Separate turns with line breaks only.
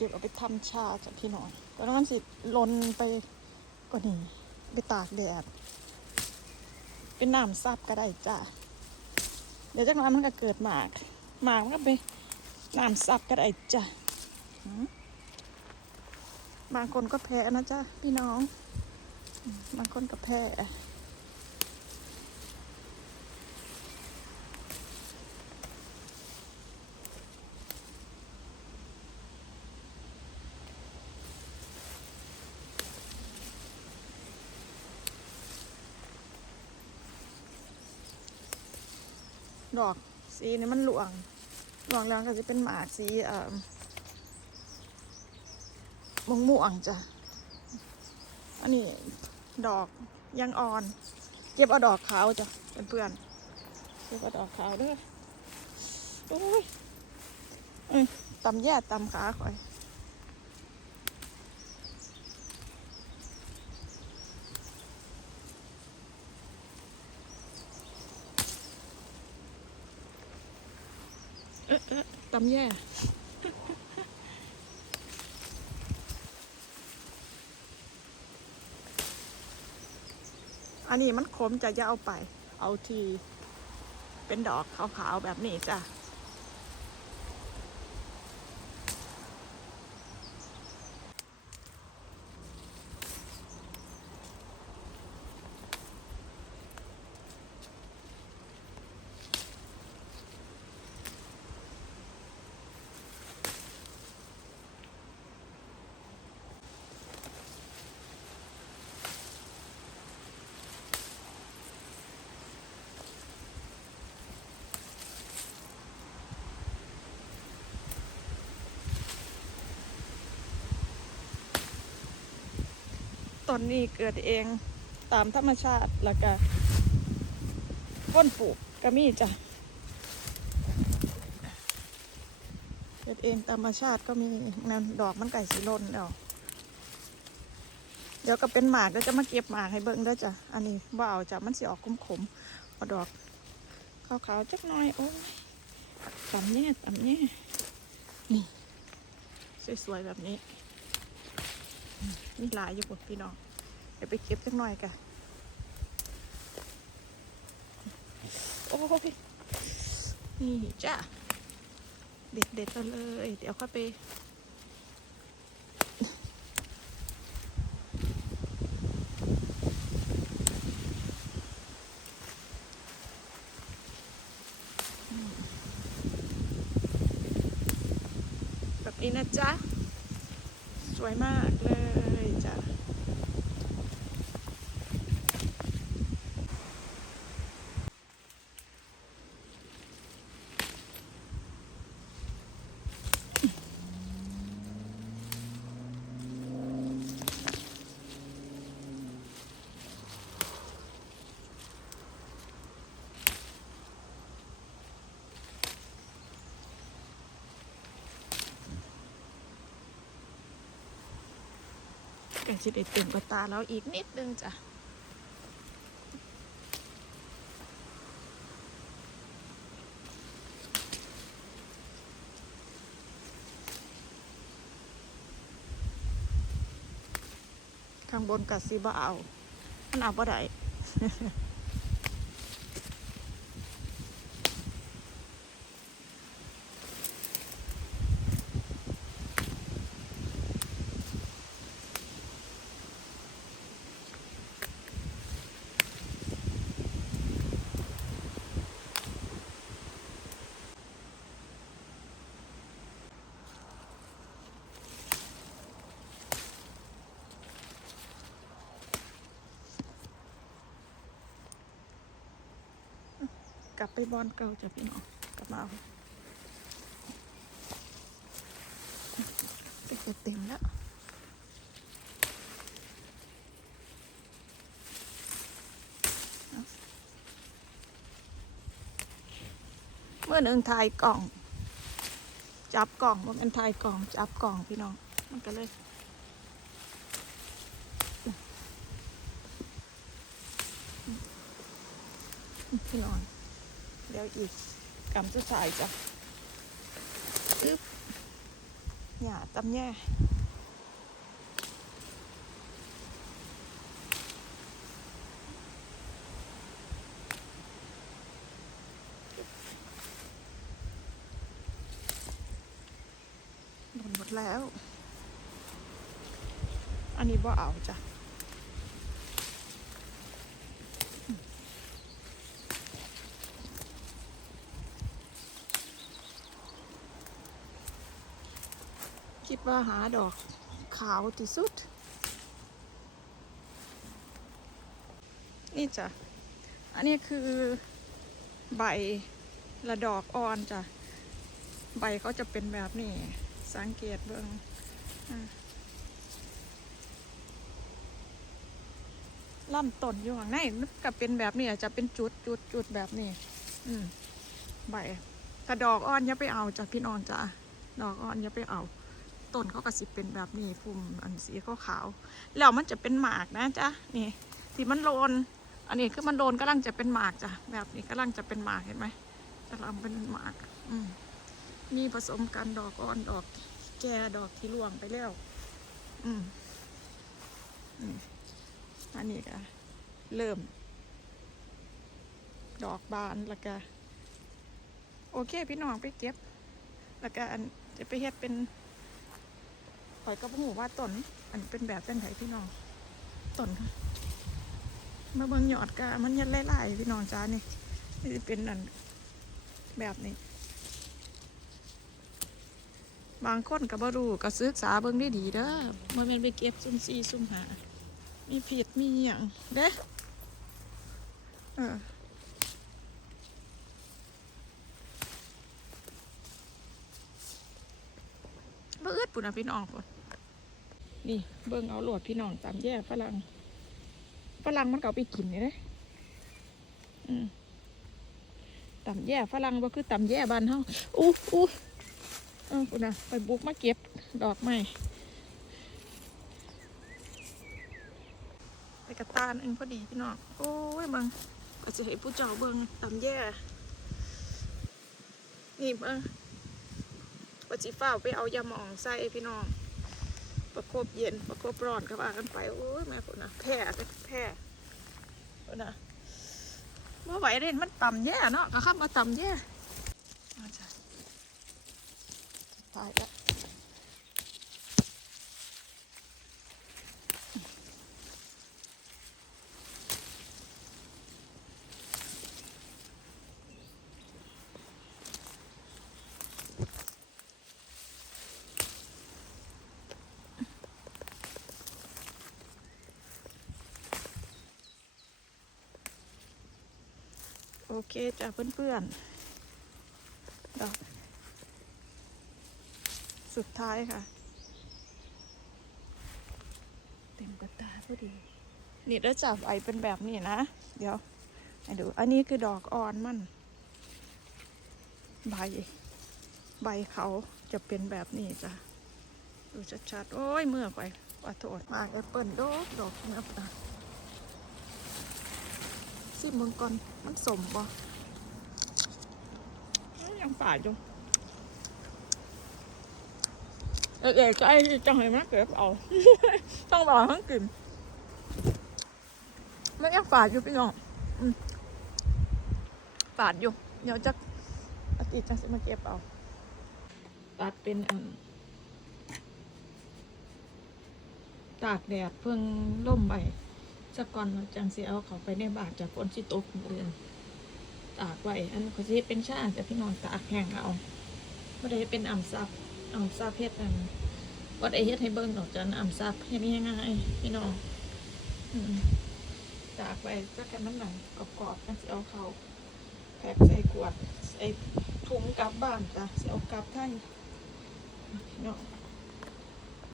เก็บเอาไปทำชาจากพี่น้องตอนนั้นสิลนไปก็นี่ไปตากแดดเป็นน้ำซับก็ได้จ้าเดี๋ยวจากนั้นมันก็เกิดหมาก หมากมันก็ไปน้ำซับก็ได้จ้ะบางคนก็แพ้นะจ๊ะพี่น้อง บางคนก็แพ้ ดอกสีนี่มันหลวงหลวงแล้วก็จะเป็นหมากสีเอ่อม่วงม่วงจ้ะ อันนี้ดอกยังอ่อน เก็บเอาดอกขาวจ้ะเพื่อนๆเก็บเอาดอกขาวด้วยโอ้ยอ้ยตำแย่ตำขาข่อย เอ๊ะเอ๊ะตำแย่อันนี้มันขมจะจะเอาไป เอาทีเป็นดอกขาวๆแบบนี้จ้ะ ต้นนี้เกิดเองตามธรรมชาติแล้วก็ก้นปลูกก็มีจ้ะ เกิดเองตามธรรมชาติก็มีนั่นดอกมันไก่สีล่นแล้วเดี๋ยวก็เป็นหมากแล้วจะมาเก็บหมากให้เบิ่งด้อจ้ะ อันนี้บ่เอาจ้ะมันสิออกขมๆเอดอกขาวๆจักหน่อยโอ้ยตำเนี่ยตำเนี่ยนี่สวยๆแบบนี้ มีหลายอยู่พุ่นพี่น้อง เดี๋ยวไปเก็บสักหน่อยกันโอ้ยนี่จ้าเด็ดเด็ดๆเอเลย เดี๋ยวค่อยไปแบบนี้นะจ๊ะ สวยมากเลยจ้ะ ก็จะได้เต็มกระตาแล้วอีกนิดนึงจ้ะข้างบนกับซีบ่เอามันเอาบ่ได้ กลับไปบอลเก่าจ้ะพี่น้องกลับมาเอาเก็บเต็มแล้วเมื่อหนึ่งถ่ายกล่อง จับกล่องว่ามันถ่ายกล่องจับกล่องพี่น้อง มันก็เลยพี่น้อง เดี๋ยวอีกกำสุดท้ายจ้ะอึ๊บหยาตำแย่หมดหมดแล้ว อันนี้บ่เอาจ้ะ คิดว่าหาดอกขาวที่สุด นี่จ้ะ อันนี้คือใบละดอกอ่อนจ้ะ ใบเขาจะเป็นแบบนี้ สังเกตเบิ่งอะลำต้นอยู่ข้างในมันก็เป็นแบบนี้จะเป็นจุดจุดจุดแบบนี้ อืมใบแต่ดอกอ่อนอย่าไปเอาจ้ะพี่น้องจ้ะดอกอ่อนอย่าไปเอา ต้นเขาก็สิเป็นแบบนี้พุ่มอันสีขาวๆแล้วมันจะเป็นหมากนะจ๊ะนี่ที่มันโลนอันนี้คือมันโลนกำลังจะเป็นหมากจ้ะแบบนี้กำลังจะเป็นหมากเห็นไหมกำลังเป็นหมาก อืมมีผสมกันดอกอ่อนดอกแก่ดอกที่ร่วงไปแล้ว อืมอันนี้ก็เริ่ม ดอกบานแล้วก็โอเค พี่น้องไปเก็บ แล้วก็จะไปเฮ็ดเป็น อยก็บ่ฮู้ว่าต้นอันเป็นแบบจังไดพี่น้องต้นค่ะมาเบิ่งยอดกะมันยันหลายๆพี่น้องจ้านี่นี่เป็นอันแบบนี้ บางคนก็บ่รู้ก็ศึกษาเบิ่งได้ดีเด้อบ่แม่นไปเก็บซุ่มซี่ซุ่มหามีผิดมีหยังเด้เออบ่อึดปุ่นน่ะพี่น้องพุ่น นี่เบิ่งเอาหลวดพี่น้องตามแย่ฝรั่งฝรั่งมันเก็เอาไปกินนี่เลยตำแย่ฝรั่งบ่คือตำแย่บ้านเฮาอู้อู้เออคุณน่ะไปบุกมาเก็บดอกไม้ไปกระตานเองพอดีพี่น้องโอ้ยเบิ่งก็จะให้ผู้เจ้าเบิ่งตำแย่นี่เบิ่งว่าสิฟ้าไปเอายาหมองใส่พี่น้อง ประคบเย็นประคบร้อนก็ว่ากันไปโอ้ยแม่คนนะแพ้ก็แพ้คนนะเมื่อไหวเด่นมันต่ำแย่เนาะก็ข้ามมาต่ำแย่มาจ้ตายแล้ว โอเคจ้ะเพื่อนๆดอกสุดท้ายค่ะ เต็มกระตาพอดี นี่แล้วจับไอเป็นแบบนี้นะ เดี๋ยวให้ดู อันนี้คือดอกอ่อนมัน ใบ ใบเขาจะเป็นแบบนี้จ้ะ ดูชัดๆ โอ้ยเมื่อไปว่าโทษมากแอปเปิลโดกดอกเมื่ สิมึงก่อน มันสมบ่ยังป่าอยู่เอกเอกจะไอ้จังเลยมันเก็บเอา ต้องรอทั้งกลิ่นไม่ยังฝาดอยู่พี่น้องฝาดอยู่ เดี๋ยวจะอาทิตย์จะมาเก็บเอาตัดเป็นอันตากแดดเพิ่งล่มไป สักก่อนว่าจังสิเอาเขาไปในบาทจากฝนสิตกมื้อนตากไว้อันเขาสิเป็นชาแต่พี่น้องตากแห้งเอาบ่ได้เป็นอ่ำซับอ่ำซับเฮ็ดอันบ่ได้เฮ็ดให้เบิ่งดอกจันอ่ำซับเฮ็ดง่ายๆพี่น้องอืมตากไว้สักแค่มันหนังกรอบๆจังสิเอาเขาแพ็คใส่ขวดใส่ถุงกลับบ้านจ้ะสิเอากลับไทยพี่น้อง